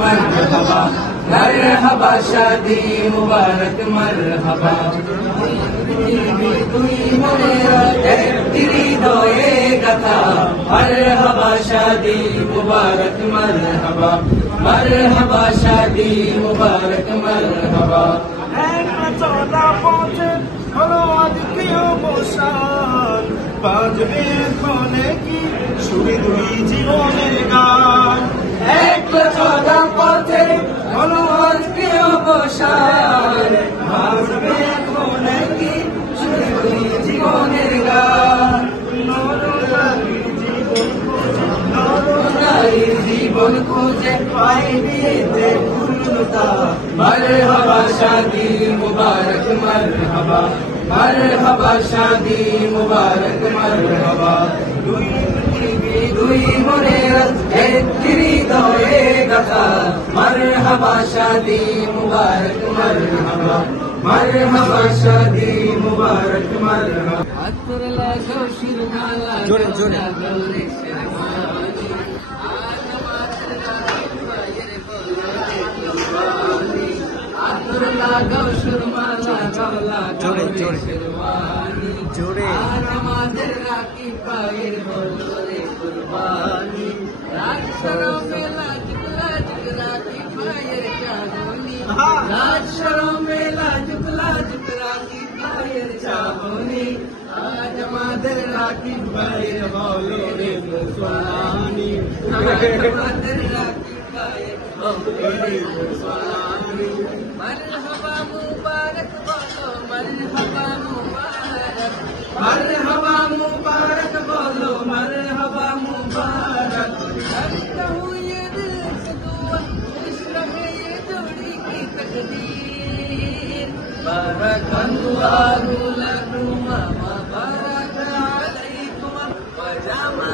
मरहबा मरहबा शादी मुबारक मरहबा তুই মনে রাখে হৃদয়ে গাথা मरहबा शादी मुबारक मरहबा मरहबा शादी मुबारक मरहबा চলা পথে হলো আজকে অবসান বাজবে এখনে কি সুরে দুই জীবনের গান একলা চলা পথে হলো আজকে অবসান বাজবে এখন কি সুরে দুই জীবনের গান নরনারীর জীবন খুঁজে পাই বিয়েতে পূর্ণতা मरहबा शादी मुबारक मरहबा मरहबा शादी मुबारक मरहबा দুই পৃথিবী দুই মনের হৃদয়ে গাথা मरहबा शादी मुबारक मरहबा मरहबा शादी मुबारक मरहबा আতর লাগাও শিরমালা জোরে জোরে লাগাও সুরমালা জোরে জোরে জোরে আমাদের রাখি পায়ের বদলে কুরবানি রাত শরমে লাজ রাখি পায়ের চাহনি রাত শরমে লাজ রাখি পায়ের চাহনি আজ আমাদের রাখি পায়ের বদলে কুরবানি আমাদের রাখি পায়ের বদলে কুরবানি मरहबा मुबारक बोलो मरहबा मुबारक मरहबा मुबारक बोलो मरहबा मुबारक करता हूँ ये दिल से दुआ खुश रहे ये जोड़ी की तकदीर बारक अल्लाह लकुमा बारक अलैकुमा वजमा